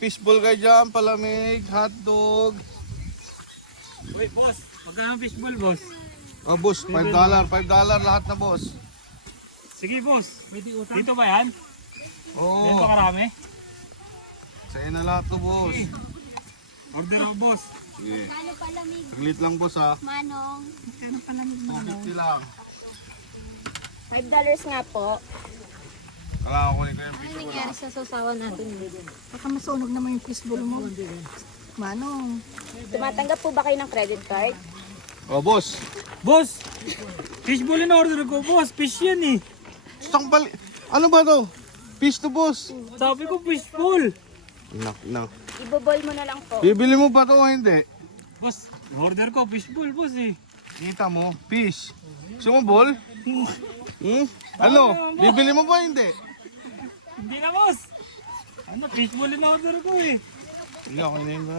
Fishball kayo dyan, palamig, hotdog. Wait, boss. Magkano ang fishball, boss? Boss, $5. $5 lahat na, boss. Sige, boss. Dito ba yan? Oo. Dito karami? Sa'yo na lahat to, boss. Order ako, boss. Sige. Kano palamig, Saglit lang, boss, ha. Manong? Kano palamig, 250 lang. $5 nga po. Kailangan ko rin ko yung Ano nangyari sa sausawan natin? Baka masunog naman yung fishbowl mo. Manong. Tumatanggap po ba kayo ng credit card? Boss. Boss! Fishball in order ko, boss. Fish yan eh. Ano ba to? Fish to, boss. Sabi ko fishball. Nak. Ibobol mo na lang po. Bibili mo ba to o hindi? Boss, order ko fishball, boss eh. Kita mo, fish. Gusto mo, ball? Ano? Bibili mo ba hindi? Hindi na, boss. Ano, fishball in order ko eh. Hindi ako na yun, boss.